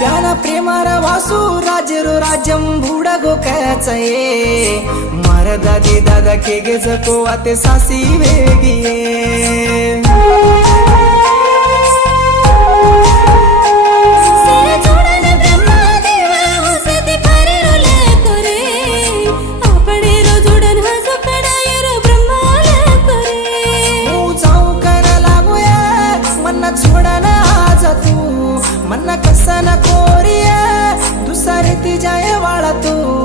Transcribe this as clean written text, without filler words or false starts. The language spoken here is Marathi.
प्याना प्रेमार वासू राजेरो राज्यम भूडगो कैचये मार दादी दादा के गे जको आते सासी वेगिये मन्ना कसा ना कोरिया दुसरी ती जाय वाळा तू